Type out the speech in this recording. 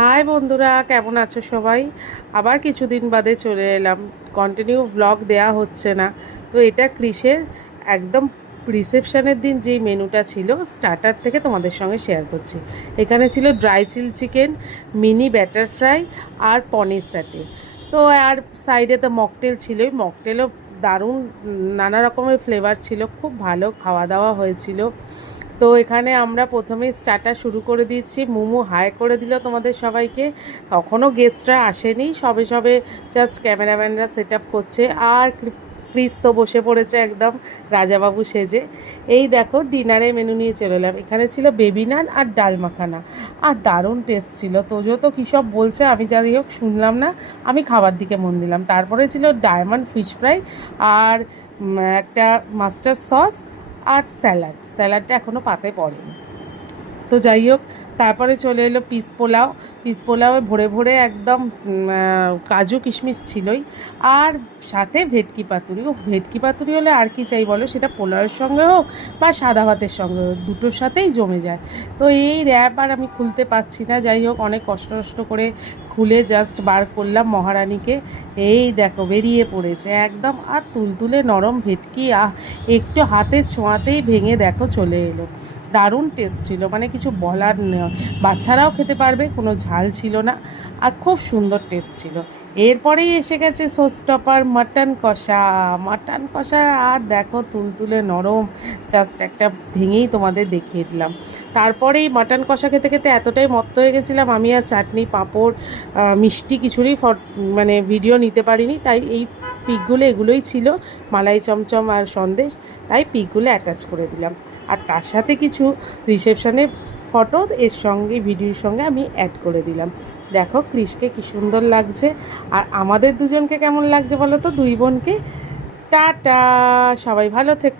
High বন্ধুরা, কেমন আছো সবাই? আবার কিছুদিন বাদে চলে এলাম। কন্টিনিউ ভ্লগ দেয়া হচ্ছে না। তো এটা ক্রিসের একদম রিসেপশনের দিন যেই মেনুটা ছিল স্টার্টার থেকে তোমাদের সঙ্গে শেয়ার করছি। এখানে ছিল ড্রাই চিল চিকেন, মিনি ব্যাটার ফ্রাই আর পনির স্যাটে। তো আর সাইডে তো মকটেল ছিলই, মকটেলও দারুণ, নানা রকমের ফ্লেভার ছিল, খুব ভালো খাওয়া দাওয়া হয়েছিল। তো এখানে আমরা প্রথমেই স্টার্টার শুরু করে দিচ্ছি। মোমো হাই করে দিল তোমাদের সবাইকে। তখনও গেস্টরা আসেনি, সবে সবে জাস্ট ক্যামেরাম্যানরা সেট আপ করছে। আর ক্রিস তো বসে পড়েছে একদম রাজাবাবু সেজে। এই দেখো ডিনারের মেনু নিয়ে চলে এলাম। এখানে ছিল বেবি নান আর ডাল মাখানা, আর দারুণ টেস্ট ছিল। তোজো তো কী সব বলছে, আমি যাই হোক শুনলাম না, আমি খাবার দিকে মন দিলাম। তারপরে ছিল ডায়মন্ড ফিশ ফ্রাই আর একটা মাস্টার্ড সস আর স্যালাডটা এখনও পাতে পড়েনি। তো যাই হোক, তারপরে চলে এলো পিস পোলাও। পিস পোলাওয়ে ভরে ভরে একদম কাজু কিশমিশ ছিলই, আর সাথে ভেটকি পাতুরি। ও ভেটকি পাতুরি হলে আর কি চাই বলো, সেটা পোলাওয়ের সঙ্গে হোক বা সাদা ভাতের সঙ্গে হোক, দুটোর সাথেই জমে যায়। তো এই র্যাপ আর আমি খুলতে পারছি না। যাই হোক, অনেক কষ্ট করে খুলে জাস্ট বার করলাম মহারানীকে। এই দেখো বেরিয়ে পড়েছে একদম, আর তুলতুলে নরম ভেটকি, একটু হাতে ছোঁয়াতেই ভেঙে দেখো চলে এলো। দারুণ টেস্ট ছিল, মানে কিছু বলার নেই। বাচ্চারাও খেতে পারবে, কোনো ঝাল ছিল না, আর খুব সুন্দর টেস্ট ছিল। এরপরেই এসে গেছে শোস্টপার মাটন কষা। আর দেখো তুলতুলে নরম, জাস্ট একটা ভেঙেই তোমাদের দেখিয়ে দিলাম। তারপরেই মাটন কষা খেতে খেতে এতটাই মত্ত হয়ে গেছিলাম, আমি আর চাটনি পাঁপড় মিষ্টি কিছুরই মানে ভিডিও নিতে পারিনি। তাই এই পিকগুলো এগুলোই ছিল, মালাই চমচম আর সন্দেশ, তাই পিকগুলো অ্যাটাচ করে দিলাম। আর তার সাথে কিছু রিসেপশনের ফটো এর সঙ্গে, ভিডিওর সঙ্গে আমি অ্যাড করে দিলাম। দেখো ক্রিসকে কী সুন্দর লাগছে, আর আমাদের দুজনকে কেমন লাগছে বলো তো, দুই বোনকে। টাটা, সবাই ভালো থেকো।